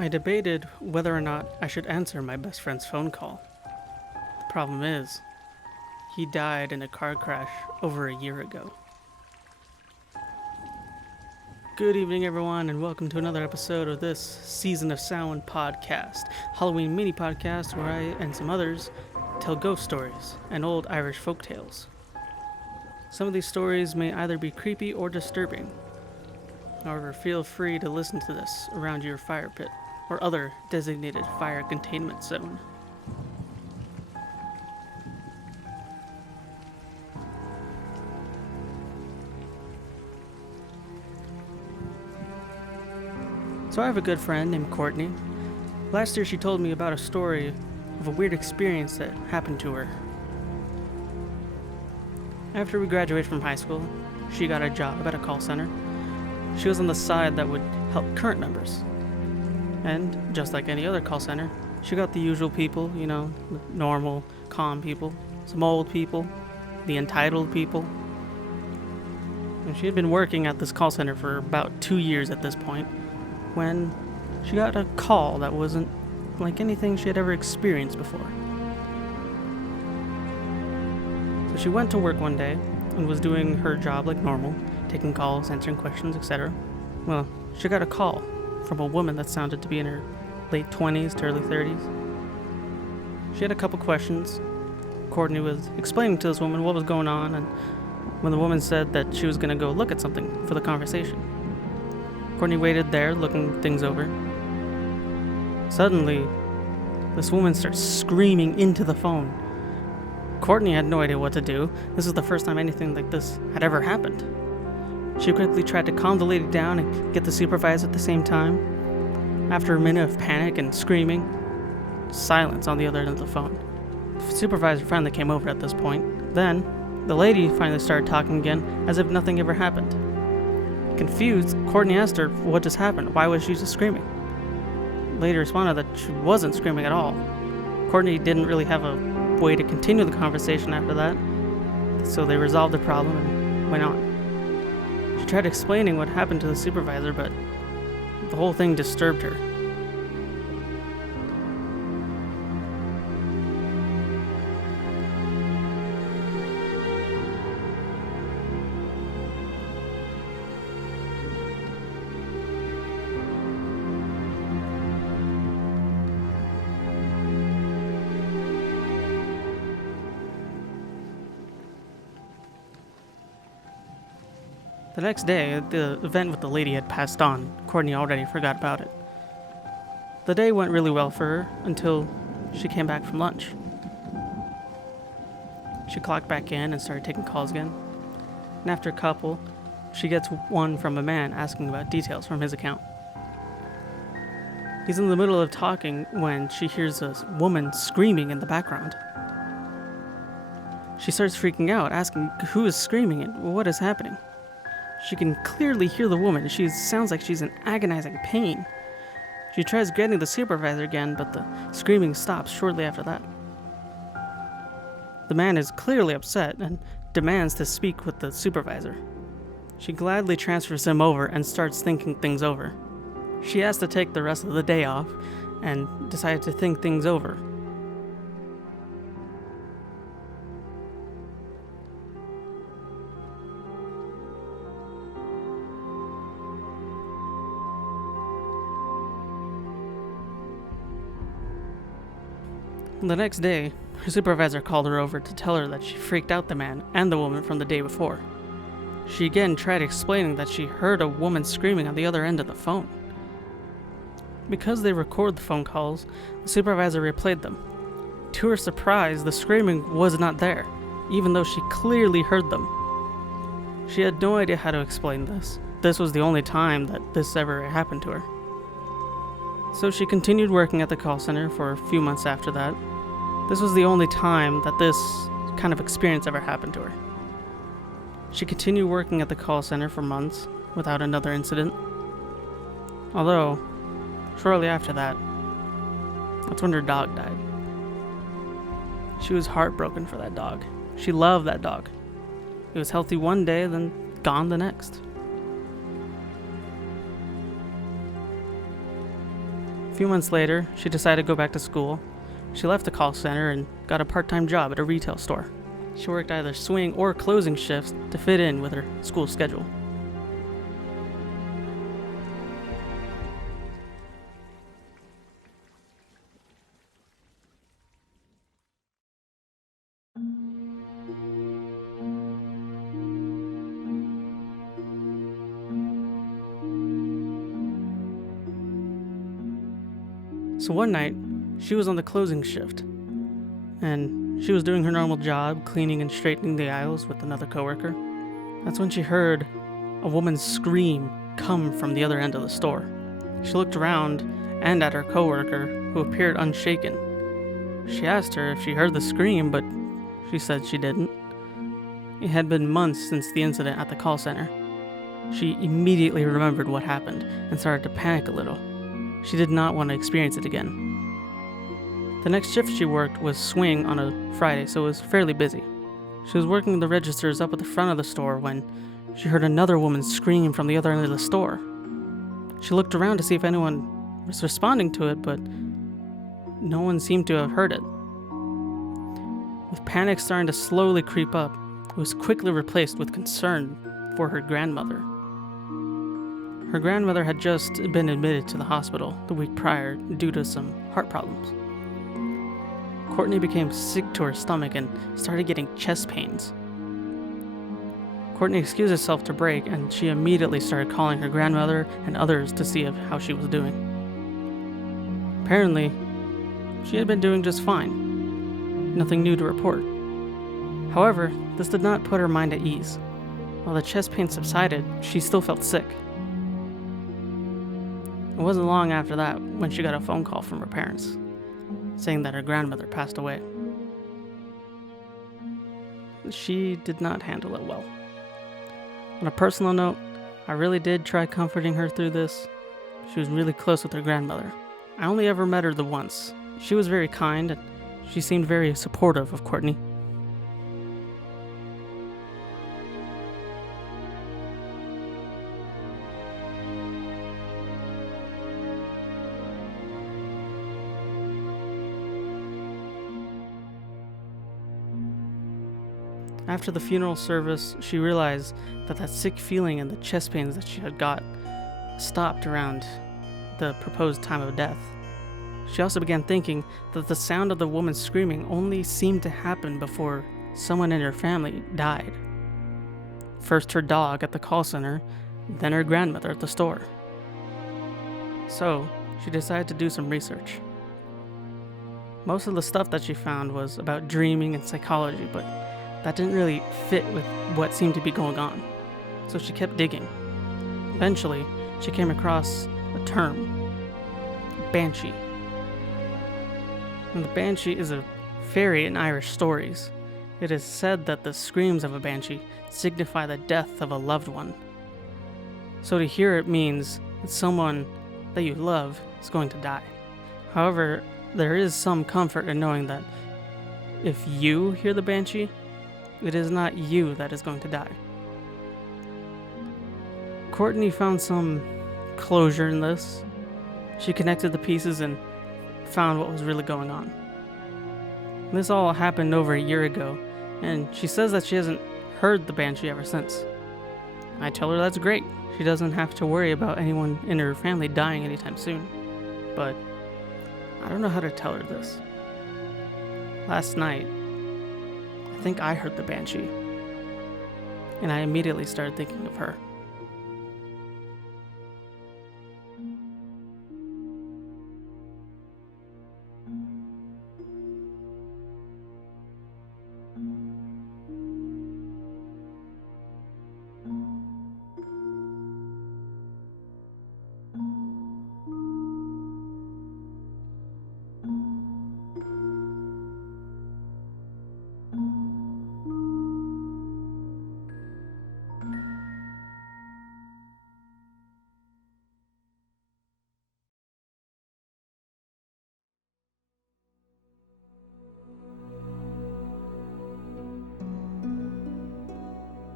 I debated whether or not I should answer my best friend's phone call. The problem is, he died in a car crash over a year ago. Good evening, everyone, and welcome to another episode of this season of Samhain podcast, Halloween mini podcast where I and some others tell ghost stories and old Irish folk tales. Some of these stories may either be creepy or disturbing. However, feel free to listen to this around your fire pit or other designated fire containment zone. So I have a good friend named Courtney. Last year she told me about a story of a weird experience that happened to her. After we graduated from high school, she got a job at a call center. She was on the side that would help current members. And, just like any other call center, she got the usual people, the normal, calm people, some old people, the entitled people. And she had been working at this call center for about 2 years at this point, when she got a call that wasn't like anything she had ever experienced before. So she went to work one day and was doing her job like normal, taking calls, answering questions, etc. Well, she got a call from a woman that sounded to be in her late 20s to early 30s. She had a couple questions. Courtney was explaining to this woman what was going on, and when the woman said that she was going to go look at something for the conversation, Courtney waited there, looking things over. Suddenly, this woman starts screaming into the phone. Courtney had no idea what to do. This was the first time anything like this had ever happened. She quickly tried to calm the lady down and get the supervisor at the same time. After a minute of panic and screaming, silence on the other end of the phone. The supervisor finally came over at this point. Then, the lady finally started talking again as if nothing ever happened. Confused, Courtney asked her what just happened. Why was she just screaming? The lady responded that she wasn't screaming at all. Courtney didn't really have a way to continue the conversation after that, so they resolved the problem and went on. She tried explaining what happened to the supervisor, but the whole thing disturbed her. The next day, the event with the lady had passed on. Courtney already forgot about it. The day went really well for her until she came back from lunch. She clocked back in and started taking calls again. And after a couple, she gets one from a man asking about details from his account. He's in the middle of talking when she hears a woman screaming in the background. She starts freaking out, asking who is screaming and what is happening. She can clearly hear the woman. She sounds like she's in agonizing pain. She tries getting the supervisor again, but the screaming stops shortly after that. The man is clearly upset and demands to speak with the supervisor. She gladly transfers him over and starts thinking things over. She has to take the rest of the day off and decided to think things over. The next day, her supervisor called her over to tell her that she freaked out the man and the woman from the day before. She again tried explaining that she heard a woman screaming on the other end of the phone. Because they record the phone calls, the supervisor replayed them. To her surprise, the screaming was not there, even though she clearly heard them. She had no idea how to explain this. This was the only time that this ever happened to her. So she continued working at the call center for a few months after that. This was the only time that this kind of experience ever happened to her. She continued working at the call center for months without another incident. Although, shortly after that, that's when her dog died. She was heartbroken for that dog. She loved that dog. It was healthy one day, then gone the next. few months later, she decided to go back to school. She left the call center and got a part-time job at a retail store. She worked either swing or closing shifts to fit in with her school schedule. So one night, she was on the closing shift, and she was doing her normal job, cleaning and straightening the aisles with another coworker. That's when she heard a woman's scream come from the other end of the store. She looked around and at her coworker, who appeared unshaken. She asked her if she heard the scream, but she said she didn't. It had been months since the incident at the call center. She immediately remembered what happened and started to panic a little. She did not want to experience it again. The next shift she worked was swing on a Friday, so it was fairly busy. She was working the registers up at the front of the store when she heard another woman scream from the other end of the store. She looked around to see if anyone was responding to it, but no one seemed to have heard it. With panic starting to slowly creep up, it was quickly replaced with concern for her grandmother. Her grandmother had just been admitted to the hospital the week prior due to some heart problems. Courtney became sick to her stomach and started getting chest pains. Courtney excused herself to break, and she immediately started calling her grandmother and others to see how she was doing. Apparently, she had been doing just fine. Nothing new to report. However, this did not put her mind at ease. While the chest pain subsided, she still felt sick. It wasn't long after that when she got a phone call from her parents, saying that her grandmother passed away. She did not handle it well. On a personal note, I really did try comforting her through this. She was really close with her grandmother. I only ever met her the once. She was very kind, and she seemed very supportive of Courtney. After the funeral service, she realized that sick feeling and the chest pains that she had got stopped around the proposed time of death. She also began thinking that the sound of the woman screaming only seemed to happen before someone in her family died. First her dog at the call center, then her grandmother at the store. So, she decided to do some research. Most of the stuff that she found was about dreaming and psychology, but that didn't really fit with what seemed to be going on. So she kept digging. Eventually, she came across a term, banshee. And the banshee is a fairy in Irish stories. It is said that the screams of a banshee signify the death of a loved one. So to hear it means that someone that you love is going to die. However, there is some comfort in knowing that if you hear the banshee, it is not you that is going to die. Courtney found some closure in this. She connected the pieces and found what was really going on. This all happened over a year ago, and she says that she hasn't heard the banshee ever since. I tell her that's great. She doesn't have to worry about anyone in her family dying anytime soon. But I don't know how to tell her this. Last night, I think I heard the banshee, and I immediately started thinking of her.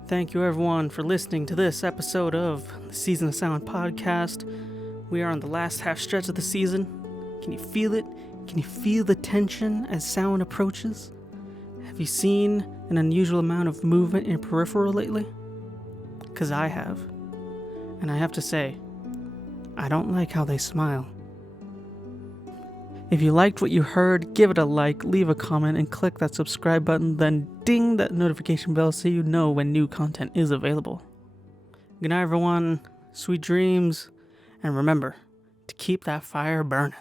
Thank you everyone for listening to this episode of the Season of Sound podcast. We are on the last half stretch of the season. Can you feel it? Can you feel the tension as sound approaches? Have you seen an unusual amount of movement in your peripheral lately? 'Cause I have. And I have to say, I don't like how they smile. If you liked what you heard, give it a like, leave a comment, and click that subscribe button, then ding that notification bell so you know when new content is available. Good night, everyone. Sweet dreams. And remember to keep that fire burning.